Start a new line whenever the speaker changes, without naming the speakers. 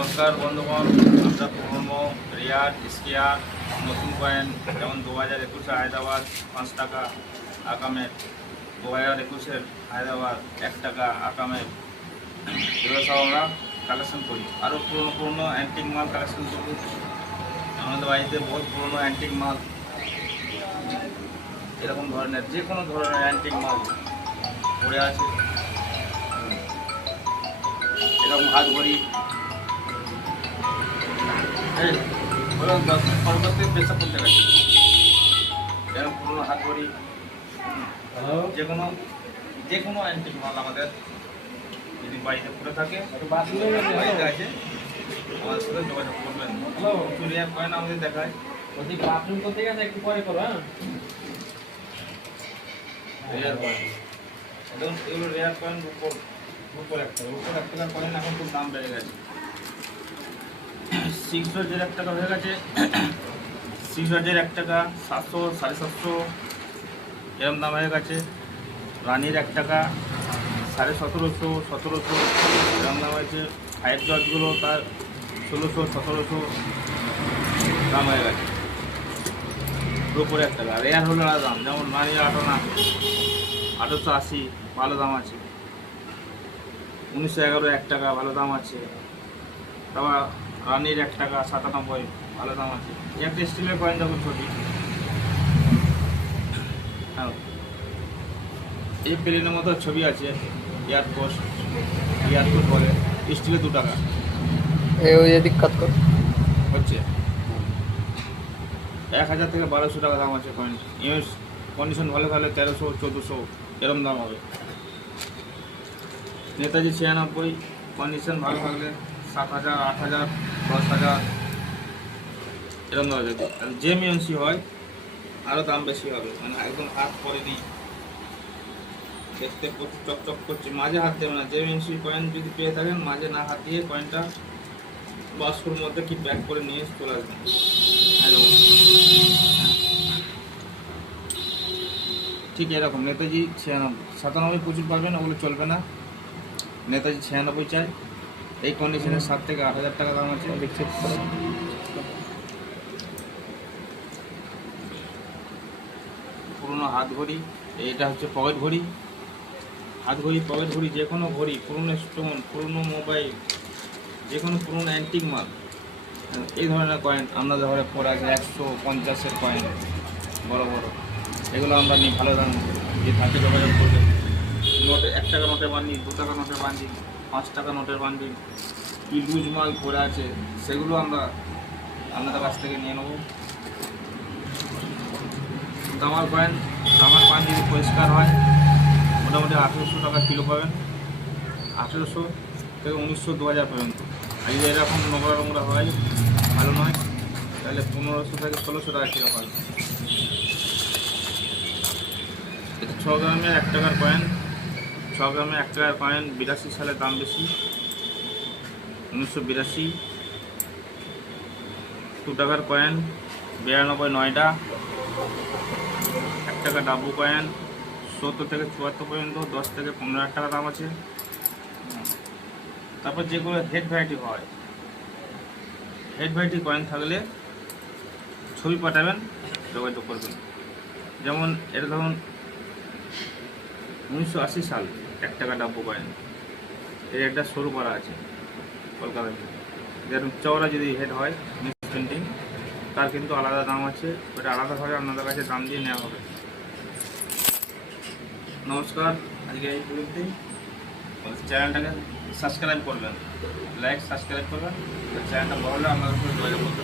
নমস্কার বন্ধুগণ আমরা প্রণম রিয়ার ইস্কিয়া নতুন কয়েন, যেমন দু হাজার একুশে হায়দ্রাবাদ পাঁচ টাকা আকামের দু হাজার একুশের হায়দ্রাবাদ এক টাকা আকামের। এগুলো সব আমরা কালেকশন করি। আরও পুরনো পুরনো অ্যান্টিক মাল কালেকশন করি আমাদের বাড়িতে বহুত পুরনো অ্যান্টিক মাল। এরকম ধরনের যে কোনো ধরনের অ্যান্টিক মাল পড়ে আছে। এরকম হাত ভরি দশ পরবর্তী পেশা করতে গেছে এরকম পুরনো হাত যে কোনো যে কোনো অ্যান্টিক মাল আমাদের যদি বাড়িতে পড়ে থাকে বাড়িতে আছে আমাদের সাথে যোগাযোগ করবেন।
হ্যালো
চুরিয়া কয়েন আমাদের দেখায়।
বলছি বাথরুম করতে গেছে একটু পরে করো হ্যাঁ?
রেয়ার কয়েন এগুলো রেয়ার কয়েন উপর উপর একটা উপর এক টাকার কয়েন এখন খুব দাম বেড়ে গেছে। সিক্স হাজার এক টাকা হয়ে গেছে। সিক্স হাজার এক টাকা, সাতশো, সাড়ে সাতশো, এরম দাম হয়ে গেছে। রানির এক টাকা, সাড়ে সতেরোশো সতেরোশো, এরম দাম হয়েছে। ফাইভ জজগুলো তার ষোলোশো, সতেরোশো, দাম হয়ে গেছে। উপরে এক টাকা। রেয়ার হলো আলাদা দাম, যেমন রানি আটানা আঠারোশো আশি, ভালো দাম আছে। উনিশশো এগারো এক টাকা, ভালো দাম আছে। তারপর রানির এক টাকা সাতানব্বই ভালো দাম আছে। একটা স্টিলের কয়েন ছবি। হ্যাঁ। এই প্লেনের মতো ছবি আছে এয়ারপোর্ট এয়ারপোর্ট বলে স্টিলের দু টাকা।
ওই দিক্কত কর।
হচ্ছে। এক হাজার থেকে বারোশো টাকা দাম আছে কয়েন ইউএস কন্ডিশন ভালো থাকলে তেরোশো চোদ্দোশো এরম দাম হবে। নেতাজি ছিয়ানব্বই কন্ডিশন ভালো থাকলে সাত হাজার আট হাজার দশ এরম দাম হবে আর যে মিএমসি হয় আরও দাম বেশি হবে। মানে একদম হাত পরে দিই। দেখতে প্রচুর চকচক করছে। মাঝে হাত দেবে না। যে মিএমসি কয়েন যদি পেয়ে থাকেন, মাঝে না হাত দিয়ে কয়েনটা বাস্কুর মধ্যে কি প্যাক করে নিয়ে চলে আসবেন। ঠিক এরকম। নেতাজি ছিয়ানব্বই, সাতানব্বই প্রচুর পাবেন, ওগুলো চলবে না। নেতাজি ছিয়ানব্বই চাই। এই কন্ডিশনে সাত থেকে আট হাজার টাকা দাম আছে, দেখছি। পুরোনো হাত ঘড়ি এটা হচ্ছে পকেট ঘড়ি। হাত ঘড়ি, পকেট ঘড়ি, যে কোনো ঘড়ি, পুরনো স্টোন পুরনো মোবাইল যে কোনো পুরনো অ্যান্টিক মাল, এই ধরনের কয়েন আপনাদের ঘরে পড়ে আছে একশো পঞ্চাশের কয়েন বড় বড়, এগুলো আমরা নিই ভালো দাম। যে থাকে যোগাযোগ করবে। নোটে, এক টাকা নোটের বান্ডিল দু টাকা নোটের বান্ডিল পাঁচ টাকা নোটের বান্ডিল, কি লুজ মাল পড়ে আছে, সেগুলো আমরা আপনাদের কাছ থেকে নিয়ে নেব। তামার কয়েন তামার কয়েন যদি পরিষ্কার হয়, মোটামুটি আঠেরোশো টাকা কিলো পাবেন। আঠেরোশো থেকে উনিশশো দু হাজার পর্যন্ত। আর যদি এরকম নোংরা নোংরা হয়, ভালো নয়, তাহলে পনেরোশো থেকে ষোলোশো টাকা কিলো পাবেন। এটা ছ গ্রামের এক টাকার কয়েন ছ গ্রামের এক টাকার কয়েন বিরাশি সালে দাম বেশি। উনিশশো বিরাশি। দু টাকার কয়েন বিরানব্বই নয়টা এক টাকা ডাব্বু কয়েন সত্তর থেকে চুয়াত্তর পর্যন্ত, দশ থেকে পনেরো হাজার টাকা দাম আছে। তারপর যেগুলো হেড ভ্যারাইটি হয় হেড ভ্যারাইটি কয়েন থাকলে ছবি পাঠাবেন, যোগাযোগ করবেন। যেমন এটা ধরুন উনিশশো আশি সাল। এক টাকা ডাব্বু কয়েন এর একটা সরু করা আছে কলকাতাতে যেরকম চওড়া যদি হেড হয় প্রিন্টিং তার কিন্তু আলাদা দাম আছে। ওটা আলাদাভাবে আপনাদের কাছে দাম দিয়ে নেওয়া হবে। নমস্কার, আজকে এই পর্যন্তই। চ্যানেলটাকে সাবস্ক্রাইব করবেন। লাইক সাবস্ক্রাইব করবেন। চ্যানেলটা ভালো হলে আপনাদের সাথে যোগাযোগ করতে